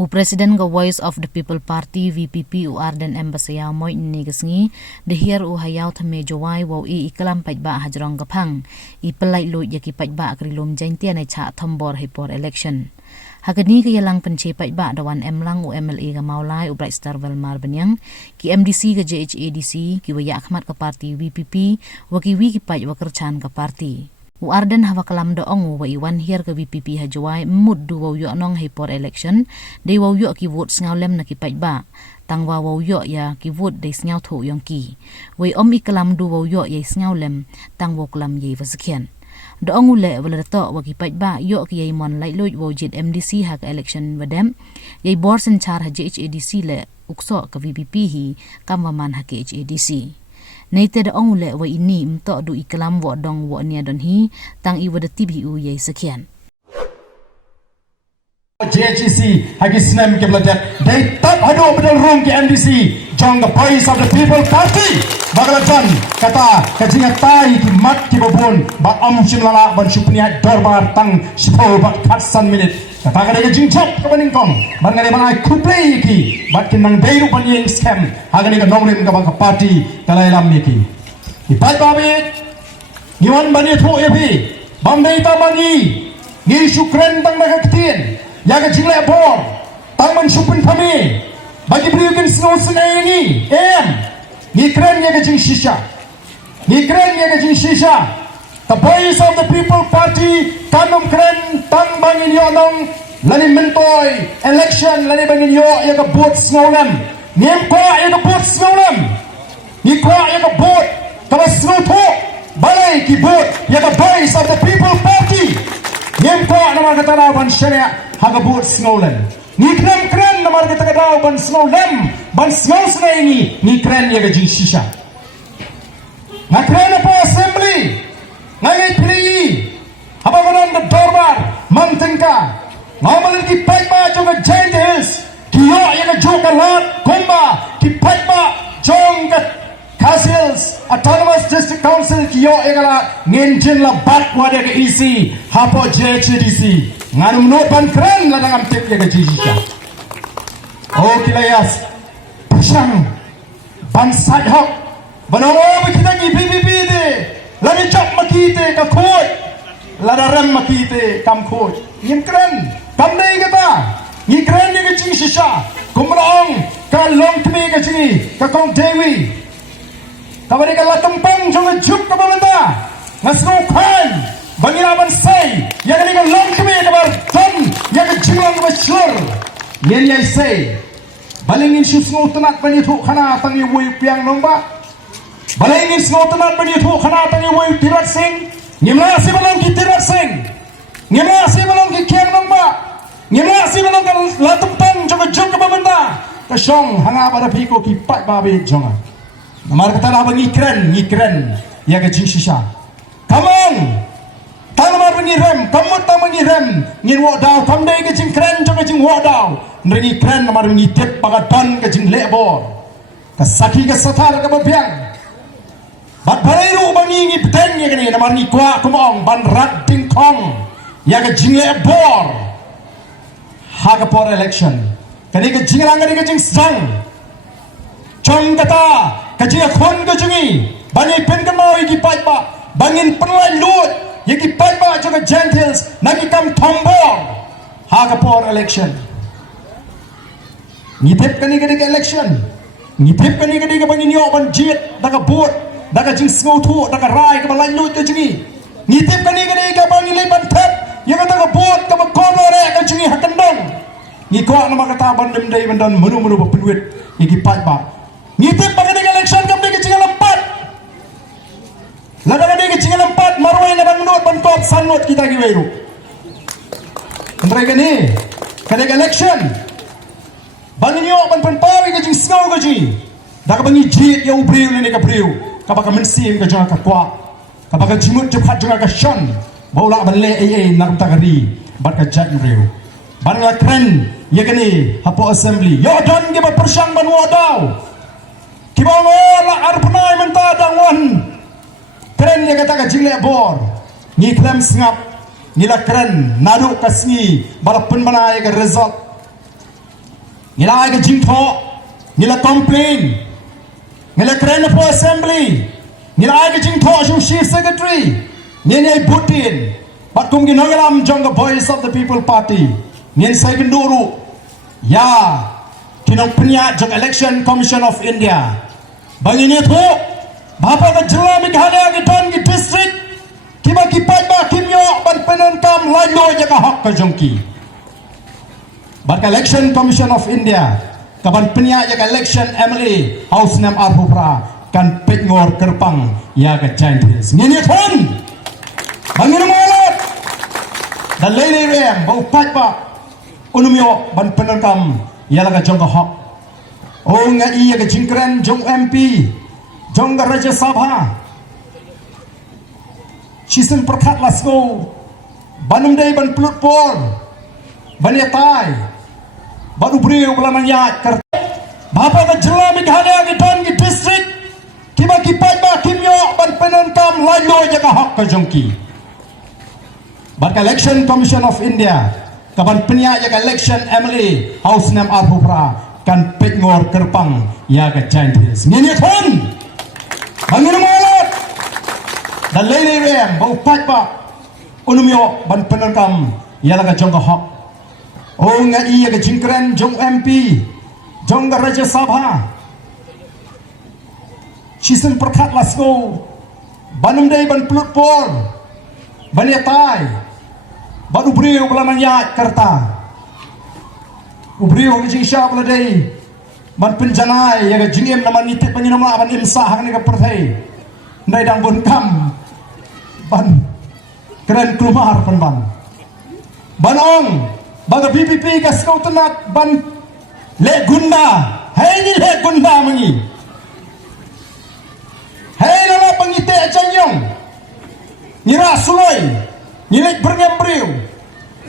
U Presiden ga Voice of the People Party VPP u Arden Embassy moy ni gasngi de hier u hayaw thame jowai wo ikalam pajba hajrong gapang I pelai lu yaki pajba akrilum jaintia na cha thambor hipor election hagani ga yalang penche pajba dawan emlang u MLA ga maulai u Bright Star Velmar benyang ki MDC ga JHADC ki waya Ahmad ka party VPP waki wi ki paj wakerchan ka party u Arden hawa kalam doong wa iwan hier ke VPP hajwai mud du wau yo nong hipor election de wau yo ki vote sngaulem na ki pajba tangwa wau yo ya ki vote de sngaw tho yong ki we om ikalam du wau yo ye sngaulem tang wo kalam ye waskian doong ule wala to wa ki pajba yo ki ye mon lai loj wo jit MDC ha ka election wadem ye borsen char ha JHADC le ukso ka VPP hi kamwaman ha ke HADC Naite da ongule wa ini mto du ikalam wo dong wo nia don hi tang I wada tibi u ye sekian. JHC hagi snem ke belajar dai tak hado bedal room ke MDC jong the voice of the people party bagalajan kata kajinga tai ki mat ki bobon ba am chimlala ban shupnia dorbar tang sipo ba khatsan minute kata kada jing chap ka baning kong ban ngale ban ai kuplay ki bat kin nang deiru ban yen scam hagani ka nongrim ka bang ka party kalai lam ki ipat babe niwan bani tho epi bamdei ta bani ni shukran tang na kaktien yaga jingle bor tangman supin pami bagi beriukin snow senai ini ni keren yaga jing shisha the voice of the people party kanum keren tang bangin yonong lani mentoy election lani bangin yo yaga bot snowlam niem ko yaga bot snowlam ni ko yaga bot kala snow to balai ki bot yaga voice of the people party niem ko namar kata ban sharia haga bot snowlam ni keren namar kita kadau ban snowlam ban snow snai ni keren yaga jing shisha na keren po assembly ngai pili habangan the dorbar mantengka mamalin ki paiba jonga Giant Hills kiyo yaga joka lat komba ki paiba jonga Castles Autonomous District Council kiyo yaga la ngenjin la bat wada ke isi hapo JHADC nganum no ban keren la dangam tip yaga jijisha oh kilayas pusang ban sadhok banomo kita ki PPP de lagi jok makite ka khoi lada rem makite kam khoi nim keren kam dei kata ni keren ni jing shisha kumrong ka long tmi ka jini ka kong dewi ka bari ka latumpang jong juk ka balanda ngasno khan bangiraban sai ya ka long tmi ka bar ton ya ka jinglang ka shur yen yai sai balingin shusngo tanak bani thu khana tangi wui piang nomba balai ngin snotanat bani thu khana tangi woi Tirat Singh ngimla si balong ki Tirat Singh ngimla si balong ki Kiang Nongba ngimla si balong ka latumpang jong jong ka bamanda ka shong hanga bara phiko ki pat ba be jonga namar kata la bangi keren ya ka jing shisha kamang tanamar bangi rem kamut tamangi rem ngin wo daw kamdei ka jing keren jong ka jing wo daw ngi keren namar bangi tek pagadan ka jing lebor ka saki ka sathar ka babyang bat bariru bangi ngi pten ya kani namar ni kwa kumong ban rat ding kong ya ka jingle bor ha ka por election kani ka jingrang kani ka jing sang chong kata ka jing khon ka jingi bani pen ka moi ki pai ba bangin penlai lut ya ki pai ba jo ka gentles na ki kam thombor ha ka por election ni tep kani ka election ni tep kani ka bangin yo ban jit da ka bot daga jing snow thu daga rai ka balan lut ka jingi ngitip kani ka bangi le ban thep ya ka daga bot ka kono re ka jingi hakandong ni ko na makata bandem dai bandan menu ba penwit iki pat ba ngitip ba kani election kam dai ka jingi lampat lada dai ka jingi lampat marwai na bang not ban top sanot kita gi weru andre kani election bangi yo ban pen pawi ka jing snow ka jingi daga bangi jit ya ubriu ni ka briu kapag mensim ka jangan kapwa kapag jimut jephat jangan ka shon baula ban le narum tagari bat ka jat reu ban la kren ye kani hapo assembly yo dan ge ba persang ban wadaw kibongo la arpnai menta dangwan kren ye kata ka jingle bor ni klem sngap ni la kren nadu kasni balapun mana ye ka result Nila ay ka jingtho, nila complain, nila kren po assembly, nila ay ka jingtho yung chief secretary, nila ay butin, but kung ginagalam jong the voice of the people party, nila say kenduru, ya, kinongpnya jong election commission of India, bangin ito, bapa ka jela Meghalaya giton gi district, kiba kipat ba kimyo ban penenkam layo ya ka hak ka jongki. But election commission of India, kapan penya ya election MLA House nam Arhupra kan pengor kerpang ya ka changes. Ngini kon, bangin malat, dan lele rem bau pat ba unumyo ban penenkam ya la ka jong ka hak. Oh nga iya ka jingkren jong MP. Jong ka Raja Sabha Chisin Perkat Lasgo Banum day ban Plut Por Banyatai Banu Briu Belamanya Kerta Bapa ka jela Meghalaya giton gi district Kiba kipat ba kimyo ban penenkam layo ya ka hak ka jongki. But election commission of India kaban penya ya ka election MLA House nam Arhupra kan pengor kerpang ya ka changes. Ngini kon bangin malat, dan lele rem bau pat ba unumyo ban penenkam ya la ka jong ka hak. Oh nga iya ka jingkren jong MP jong ka Raja Sabha Chisin Perkat Lasgo Banum day ban Plut Por Banyatai Banu Briu Belamanya Kerta Ubriu ka jing siya pala day ban penjanai ya ka jingim naman nitip panginama ban imsah ni ka perthai ndai dang bun kam ban keren kelumar ban banong baga BPP ka skau tenat ban le gunda hai ni le gunda mangi hai nala pangite ajanyong nira suloi nilek berngam briu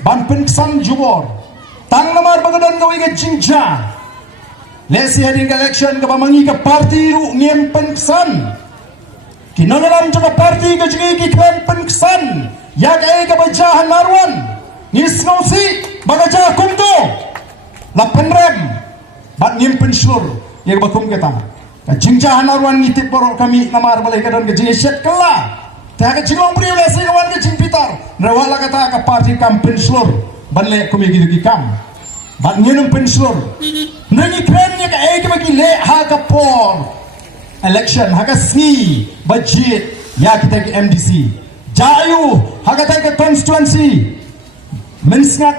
ban pensan jubor tang namar bagadan gawi ka jingja. Lesi hading election ka pamangi ka party ru ngiem pensan. Kinanalam ka party ka jigi klan pensan. Ya ka ka bajahan narwan. Nis ngausi bagaja kumdo. Lapan rem. Bat ngiem pensur. Ya ka bakum kita. Ka jingjahan narwan ngitip borok kami namar balai ka dan ka jigi syet kala. Ta ka jingong priyo lesi kawan ka jingpitar. Rawala kata ka party kam pensur. Banlek kumi gitu kam. Bat nginum pensur nangi krennya ka eke bagi le haka por election haka sni budget ya kita ke MDC jayu haka ta ke constituency mensngat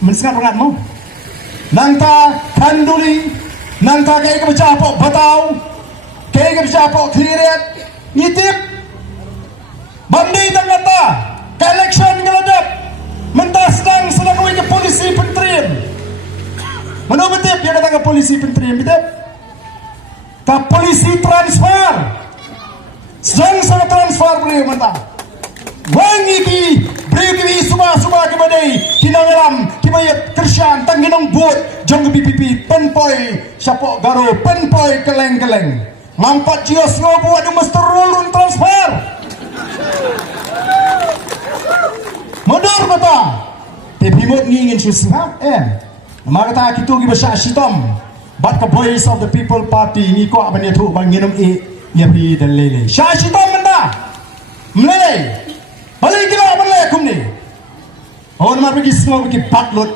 bangat mo nangta kanduli nangta ka eke bajapo batau ka eke bajapo kliret ngitip bandi tangata ka election ngaladap mentas dang sedang ke polisi penterian. Mana betep dia kata ke polisi penterian betep? Ke polisi transfer. Sedang sama transfer beliau mentah. Wangi ki beliau ki semua ke badai kinangalam kibayat kersian tangginong buat jong BPP penpoi siapa garo penpoi keleng mampat jios ngobuat mesti rolun transfer. Modar bata tebimot ngingin susna nama kata kitu gi basa sitom bat ka voice of the people party ni ko aban yetu banginum ya pi dalele sha sitom menda mlei balik kilo aban le kumni on mar bagi semua bagi patlot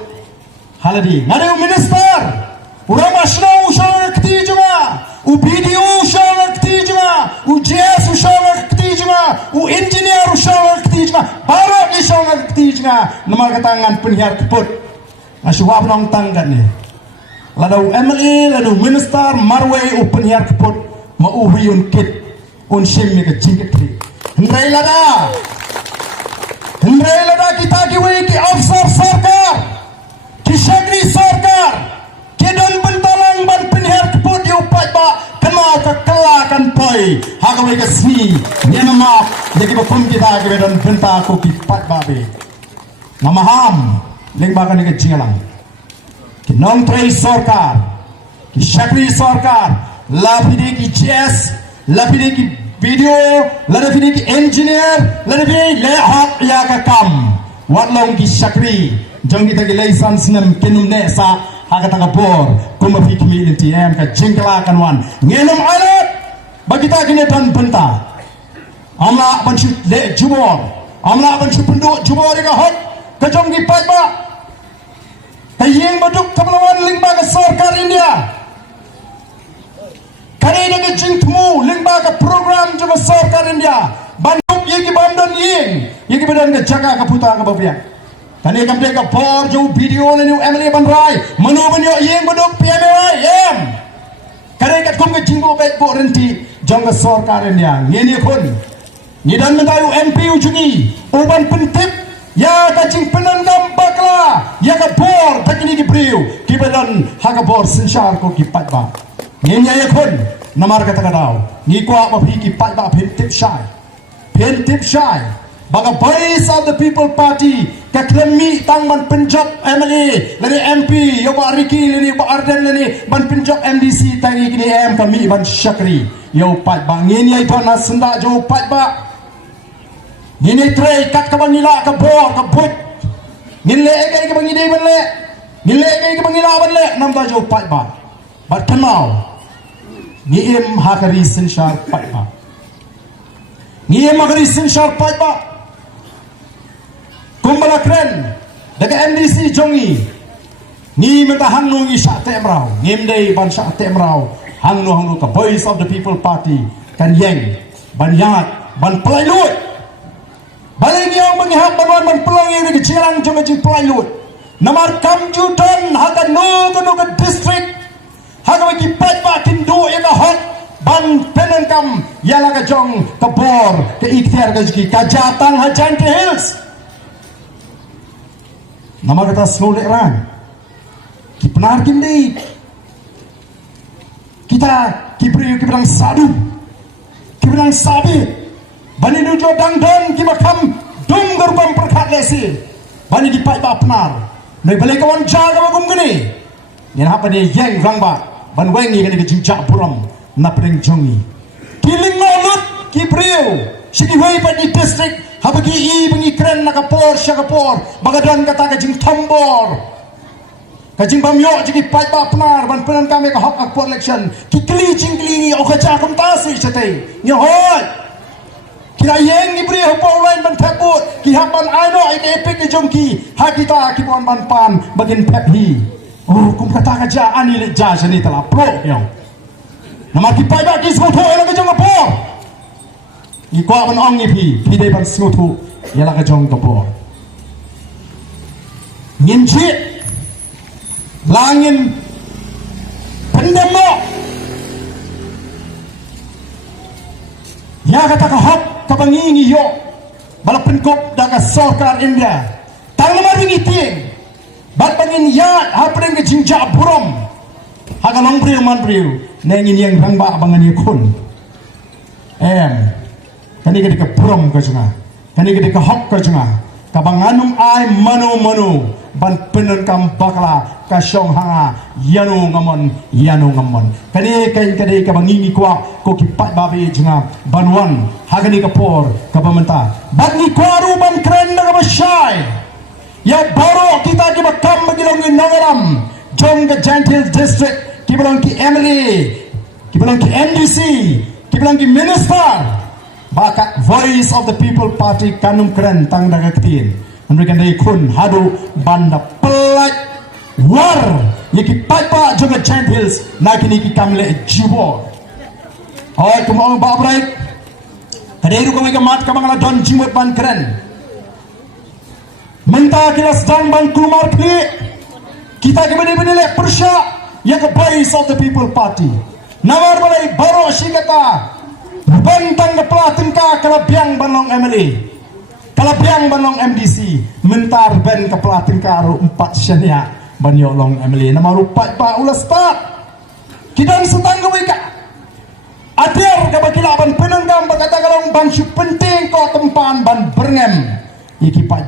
haladi ngade minister urang masna usang kti juma u video usang kti juma u JS usang kti juma u engineer usang kti juma baru ni usang kti juma nama katangan penyiar keput nasuap nong tanggan ni ladau MLA ladau minister marwe u penyiar keput mau huyun kit un shimmi ka jingit hendrai lada kita kiwi ki officer sarkar ki shagri sarkar dan bentalang ban penyiar keput di upat ba kenal kekelakan poi hagawe kesni ni nama jadi bapum kita ke dan benta aku kipat babe namaham leng bakan ke jingalang ki non trei sarkar ki shakri sarkar lapide ki JS lapide ki video lapide ki engineer lapide le hak ya ka kam wat long ki Shakri jong kita ki laisan senam kenum ne sa haka taka bor kuma fi community em ka jingkala kan wan ngenum alat bagi ta kini dan benta amla banchu le jubor amla banchu penduk jubor ka hot ka jong ki pat ba kayeng baduk kamlawan lingba ka sarkar India kare ne ke jingtmu lingba ka program jong sarkar India banduk yeki bandan yeki badan ka jaga ka puta ka babia kane kam de ka bor jo video ne new Emily Banrai manu banyo yeng baduk PMI em kare ka kum ka jingbo bet bo renti jong ka sarkar India ngeni kon ni dan mendayu MP ujuni uban pentip ya ka jing penandam bakla ya ka bor takini ki briu ki badan ha ka bor sinshar ko ki pat ba ngenya ye kon namar kata kadau ni kwa ba phi ki pat ba pentip shai baga voice of the people party ka klemi tang man Punjab MLA lani MP yo ba Riki lani ba Arden lani ban Punjab MDC tangi kini em kami ban Shakri yo pat ba ngin ye thona senda jo pat ba ngin tray kat ka bangila ka bor ka but ngin le ke bangi dei ban le ngin le ke bangi la ban le nam da jo pat ba but kanau ni em hakari sinshar pat ba ni em hakari sinshar pat ba kumbala kren daga MDC jongi ni menta hangnu ngi sha temrau ngim dei ban sha temrau hangnu ka voice of the people party kan yeng ban yat ban pelailut balik yang menghap ban pelang yang ke cirang jong jing pelailut namar kam judan haka no ka district haka ki pat ba tindu ya ka hot ban penen kam yala ka jong ka bor ke ikhtiar ka jiki ka jatang ha Giant Hills nama kata slow ran ki penar kindi kita ki berang sadu ki berang sabi bani nujo dangdon ki makam dum gerbang perkat lesi bani di pai ba penar noi balik kawan jaga bagum gini yen apa dia yang rang ba ban wengi kene ke jinjak puram na pring jongi kiling nolut ki brio sigi wei pa di district habagi i bengi kren na kapor syakapor bagadan kata ka jing tambor ka jing bamyo jigi pai ba penar ban penan kami ka hak akpor election ki kli jing kli o ka ja kum tasi chate ni hoi kira yeng ni bri hopo lain ban thaput ki hapan aino ai ke epic ni jongki ha kita ki bon ban pan bagin pep hi oh kum kata ka ja ani le ja sani tala pro yo nama ki pai ba ki smotho ela ka jong apo ni kwa ban ong ni pi dei ban smotho ela ka jong to po ngin chi langin pendemo ya kata ka hop kabangingi yo bala penkop daga sarkar India tang lamar wingi ting bat bangin ya hapren ke jinja burom haga long briu man briu nengin yang rang ba bangan yakun kani ke ka burom ka junga kani ke ka hok ka junga kabanganum ai manu ban penen kam bakla ka syong hanga yanu ngamon kani kani ka bangingi kwa ko ki pat babe junga banwan hagani ka por ka pamenta bagi kwaru ban kren na ka syai ya baro kita ki bakam magilong ni nangaram jong ka Giant Hills district ki balong ki Emily ki balong ki MDC ki balong ki minister baka voice of the people party kanum kren tang daga ktin memberikan dari kun hadu banda pelaj war yaki paipa juga Giant Hills nakini ki kamle jibor oi kumong babrai kadairu kami kemat kamangala don jimot ban kren menta kila sedang ban kumar kli kita kebeni-beni lek persya ya ke voice of the people party nawar balai baro sikata bentang ke pelatin ka kalabiang banong MLA kalabiang banong MDC mentar ben ke pelatin ka ru 4 syania banyolong MLA nama rupat pa ulas start kita setang ke wika adir ke bakilaban penenggam berkata kalong bansu penting ko tempan ban berngem iki pa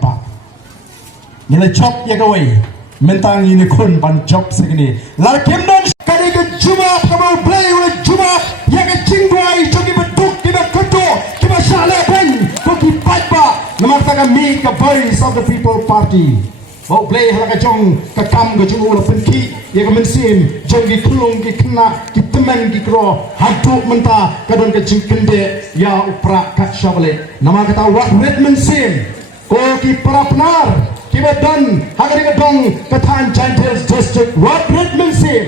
nilai job ya gawe mentang ini kun ban job segini lakim dan kali ke jumap kamu play oleh jumap ya ke cingguai jogi beduk kita kutu kita syale ben koki paipa namakta ka meet the voice of the people party. Bau play hala ka jong ka kam ka jong ula penki ya ka mensim jong ki kulung ki kena ki teman ki kro hatu menta ka don ka jingkende ya upra ka shabale nama kata wat red mensim ko ki parapnar ki badan hagari ka dong ka than Gentiles district wat red mensim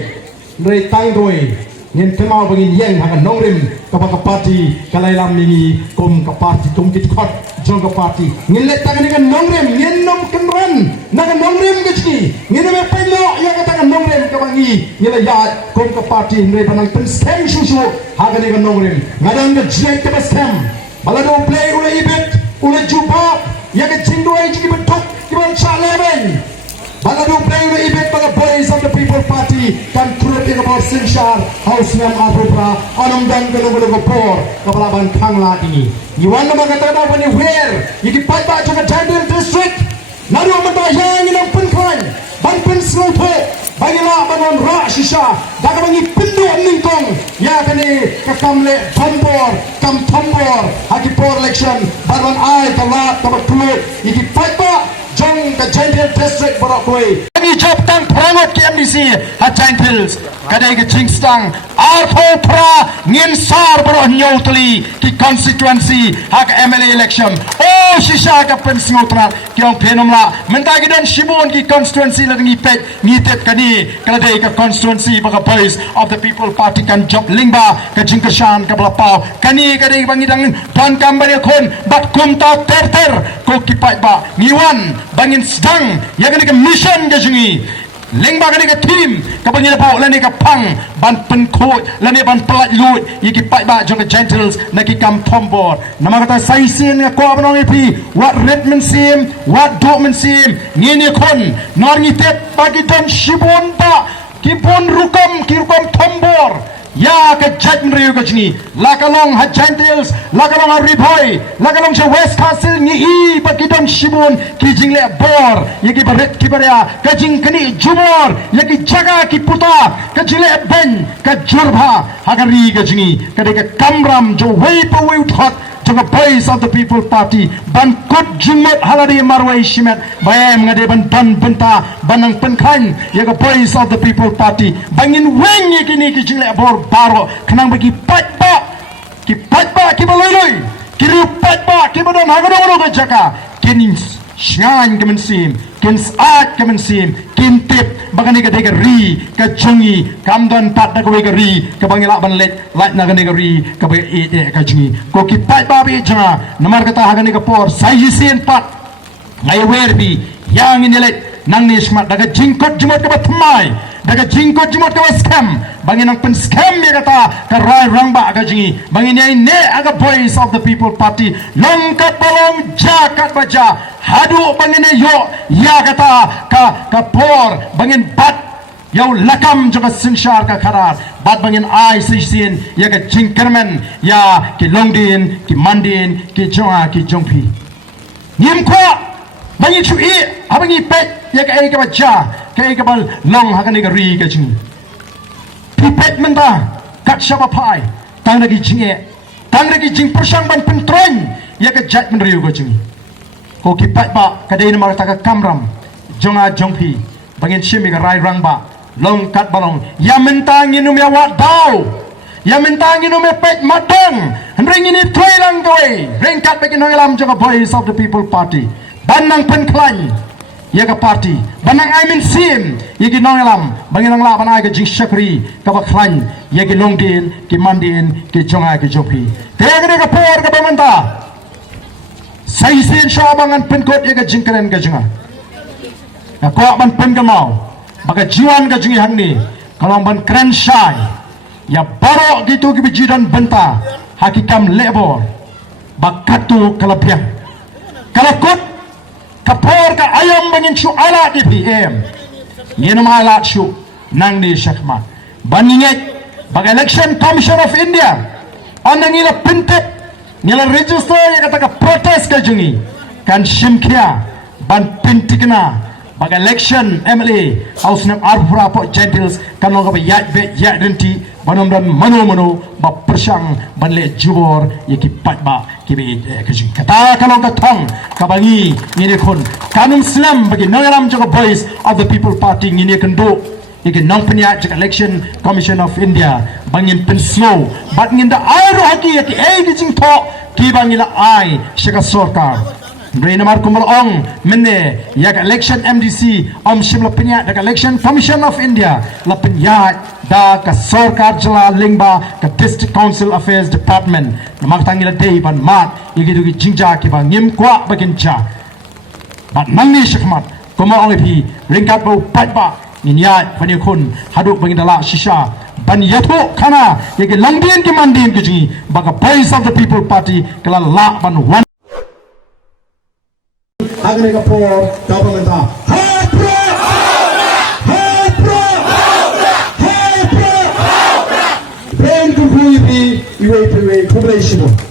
rei tang doi ngin kemau bagi yang haga nongrim ka ba ka party kalai lam ni kom ka party kom ki khot jong ka party ngin le tang ni ka nongrim ngin nom kenran naga nongrim gechni ngin me paino ya ka tang nongrim ka bangi ngila ya kom ka party ngai banang pen scam shushu haga ni ka nongrim ngadang ka jek ka scam balado play ule ibet ule jubab ya ka jingdo ai jiki betok ki ban challenge balado play ule ibet baga boys of the people party kan turut ke bawah Sinshar house nam apropra anam dan gelo por kapalaban khangla ini iwan nama kata apa ni where yiki patba juga Gentiles district naru mata yang inam penkan ban pen slope bagila banon ra shisha daga bangi pindu ningkong ya kani kakamle tombor kam tombor haki por election barban ai kalat kabat kulut yiki patba jong ka Gentile district barokwe ni job tang promote ki MDC ha Gentiles kadai ke jingstang arpo pra ngin sar baro nyotli ki constituency ha ka MLA election oh shisha ka pensngotra ki ong phenomla menta ki dan shibon ki constituency la ngi pet ni tet kani kadai ka constituency baka boys of the people party kan job lingba ka jingkashan ka blapau kani kadai bangi dang ban kambare khon bat kumta ter ko ki pai ba niwan bangin sedang ya kani ka mission ka jungi lengba kani ka team ka bangi pau lani ka pang ban pen khot lani ban plat lut yiki pai ba jong ka Gentiles na ki kam tombor nama kata sai sin ka ko abanong ipi what redman sim what document sim ngini khon nor ngi tep bagi dan shibon ba ki bon rukam tombor ya ka judge riu ka jini lakalong ha Gentiles lakalong ha riboy lakalong sa West Castle ni i bakidon shibun ki jingle bor yaki baret ki barya ka jing kani jumor yaki jaga ki puta ka jingle ben ka jurba hagari ka jini ka de ka kamram jo way pa way uthot jonga boys of the people party ban kut jumat halari marwai shimet bayam ngade ban benta banang penkhan yaga boys of the people party bangin weng yakini ki jingle bor baro khnang bagi patba ki baloi ki rupatba ki badon hagaro ga jaka kin shan kemensim kin saat kemensim kin tip bagani ka dega ri ka jungi kamdan pat na ka ri ka bangila ban let na ka dega ri ka ba e ka jungi ko ki patba bi janga namar kata hagani ka por sai sin pat ngai wer bi yang inilet nang ni smart daga jingkot jumot ka batmai daga jingkot jumot ka scam bangin ang pen scam ya kata ka rai rangba ka jingi bangin ai ne aga boys of the people party longkat balong jakat baja hadu bangin yo ya kata ka por bangin bat yau lakam juga Sinshar ka karar bat bangin ai sisin ya ka jingkermen ya ki longdin ki mandin ki jonga ki jongpi nim kwa bangi chui abangi pet ya ka ai ka baca ka ai ka bal long ha ka ni ka ri ka jing pipet menta kat shaba pai tang lagi jing persang ban pentron ya ka jat men riu ka jing ko ki pat ba ka dei namar ta ka kamram jonga jongpi bangin shimi ka rai rang ba long kat balong ya menta nginu me wat dau ya menta nginu me pet madang ring ini toy lang toy ring kat begin ngalam jonga boys of the people party banang penklan ya ka party banang I mean sim ya ki nongalam banginang la banai ka jing shakri ka baklan ya ki longdin ki mandin ki jonga ki jopi tegre ka por ka bamanta sai sin shabangan penkot ya ka jingkren ka junga ka ko ban pen ka mau baka jiwan ka jungi hangni kalong ban kren shai ya baro gitu ki bijidan benta hakikam lebor bakatu kalapian kalakut kapor ka ayam bangin syu alat di PM yenum alat syu nang di syakmat baninget bag election commission of India anang ila pintep nila register ya kata ka protest ka jungi kan shimkia ban pintikna bag election MLA House nam arpura po gentles kanong ka yat be yat renti banom dan mano ba persang banle jubor yaki patba kibe kata kanong ka thong kabangi ngine kon kanum slam bagi nangaram jaga voice of the people party ngine kendo yaki nong penya jaga election commission of India bangin pen slow bat nginda airo haki yaki dijing to kibangila ai shaka sorkar Reina Mar Kumalong mene yak election MDC shimla penya dak election commission of India la penya da ka sarkar jala lingba ka district council affairs department namak tangila day ban mat yigidu jingja ki ba ngim kwa bagincha bat mangni shikmat kumalong ipi ringkat bo patba ninya pani kun haduk bangindala shisha ban yato kana yagi langdien ki mandin ki baga voice of the people party kala la ban one Agni Kapoor, government Plain Kumpuli, Iwe, Population.